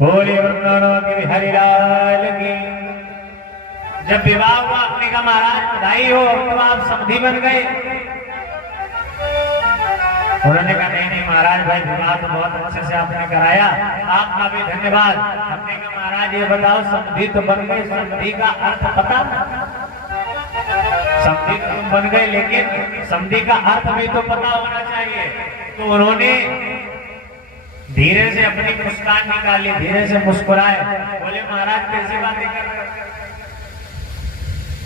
बोले वृंदावन हरिलाल की। जब विवाह हुआ आपने कहा महाराज बधाई हो, अब तो आप समधी बन गए। उन्होंने कहा नहीं नहीं महाराज, भाई विवाह तो बहुत अच्छे से आपने कराया, आपका भी धन्यवाद। हमने कहा महाराज ये बताओ समधी तो बन गए, समधी का अर्थ पता? समधी तो तुम बन गए, लेकिन समधी का अर्थ भी तो पता होना चाहिए। तो उन्होंने धीरे से अपनी मुस्कान निकाली, धीरे से मुस्कुराए, बोले महाराज कैसी बातें कर रहे हो,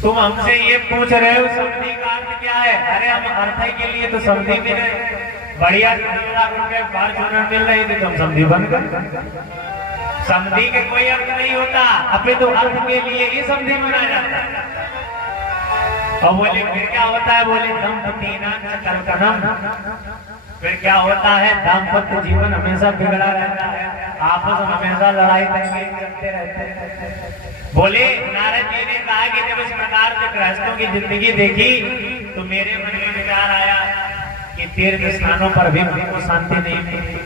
तुम हमसे ये पूछ रहे हो समधी का अर्थ क्या है? अरे हम अर्थ के लिए तो समधी मिल रहे, बढ़िया 2 लाख रुपए फॉर्च्यूनर मिल रही थी, तुम समधी बन गए। समधी के कोई अर्थ नहीं होता, अभी तो अर्थ के लिए ही समधी बना जाता है। और बोले फिर क्या होता है? बोले दंपतीनां च कलकलम। फिर क्या होता है? दाम्पत्य जीवन हमेशा बिगड़ा रहता है, आपस में हमेशा लड़ाई करते रहते हैं। बोले नारद जी ने कहा कि जब इस प्रकार से गृहस्थों की जिंदगी देखी तो मेरे मन में विचार आया कि तीर्थ स्थानों पर भी उनको शांति नहीं मिली,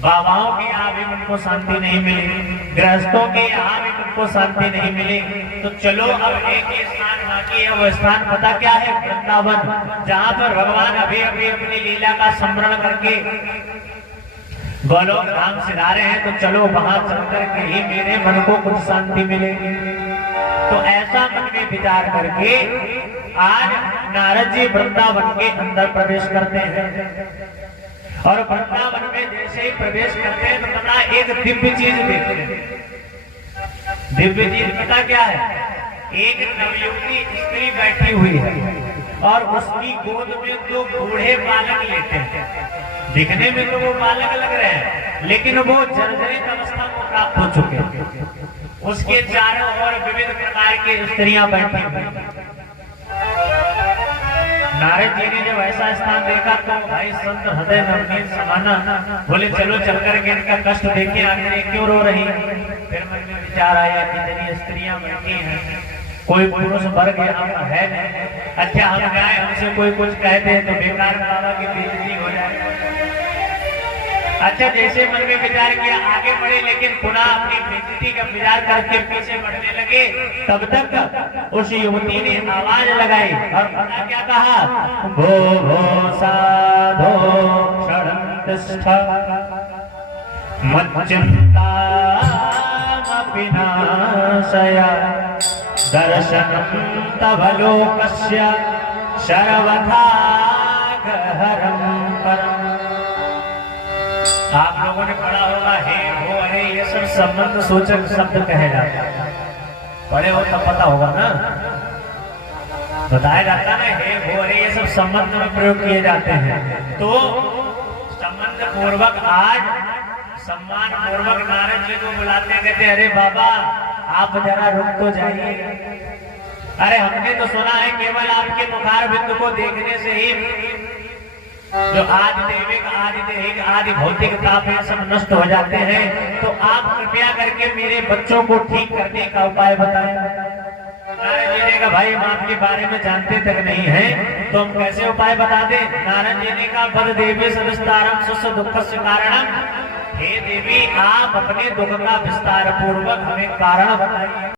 बाबाओं के यहाँ भी उनको शांति नहीं मिली, गृहस्थों के यहाँ भी उनको शांति नहीं मिली। तो चलो अब एक ही स्थान बाकी है, वो स्थान पता क्या है? वृंदावन, जहाँ पर भगवान अभी अभी अपनी लीला का स्मरण करके गोलोक धाम सिधा रहे हैं। तो चलो वहां चलकर के ही मेरे मन को कुछ शांति मिलेगी। तो ऐसा मन में विचार करके आज नारद जी वृंदावन के अंदर प्रवेश करते हैं। और वृंदावन में जैसे ही प्रवेश करते हैं तो पता एक दिव्य चीज देखते हैं। दिव्य चीज पता क्या है? एक नवयुवती स्त्री बैठी हुई है और उसकी गोद में 2 बूढ़े बालक लेटे हैं। दिखने में तो वो बालक लग रहे हैं, लेकिन वो जर्जरित अवस्था को प्राप्त हो चुके हैं। उसके चारों ओर विविध प्रकार की स्त्रियां बैठी हुई। नारद जी ने जब ऐसा स्थान देखा तो भाई संत हृदय नवनीत समाना, बोले चलो चलकर के इनका कष्ट देखें, आखिर क्यों रो रही। फिर मन में विचार आया कि इतनी स्त्रियां बैठी हैं, कोई पुरुष वर्ग यहाँ है नहीं, अच्छा हम जाए हमसे कोई कुछ कहते हैं तो बेकार बाबा की बेइज्जती हो जाए। अच्छा जैसे मन में विचार किया आगे बढ़े, लेकिन पुनः अपनी बेइज्जती का विचार करके पीछे बढ़ने लगे। तब तक उस युवती ने आवाज लगाई और पता क्या कहा? भो भो साधो क्षणं तिष्ठ मच्चिंता विनाशय दर्शनं तव लोकस्य सर्वथा गहरं परम्। आप लोगों ने पढ़ा होगा हे हो अरे, ये सब संबंध सूचक शब्द कहे जाते हैं, पढ़े हो तब पता होगा ना। बताया जाता है हे हो अरे, ये सब संबंध में प्रयोग किए जाते हैं। तो संबंध पूर्वक आज सम्मान पूर्वक नारद जी को बुलाते हैं, कहते अरे बाबा आप जरा रुक तो जाइए। अरे हमने तो सुना है केवल आपके मुखार बिंदु को देखने से ही जो आदि दैविक आदि दैहिक आदि भौतिक ताप है सब नष्ट हो जाते हैं। तो आप कृपया करके मेरे बच्चों को ठीक करने का उपाय बताएं। नारद जी ने कहा भाई हम आपके बारे में जानते तक नहीं है, तो हम कैसे उपाय बता दें? नारद जी ने कहा बद देवी सविस्तारम सुस्व दुख से कारणम। हे देवी आप अपने दुख का विस्तार पूर्वक हमें कारण बताइए।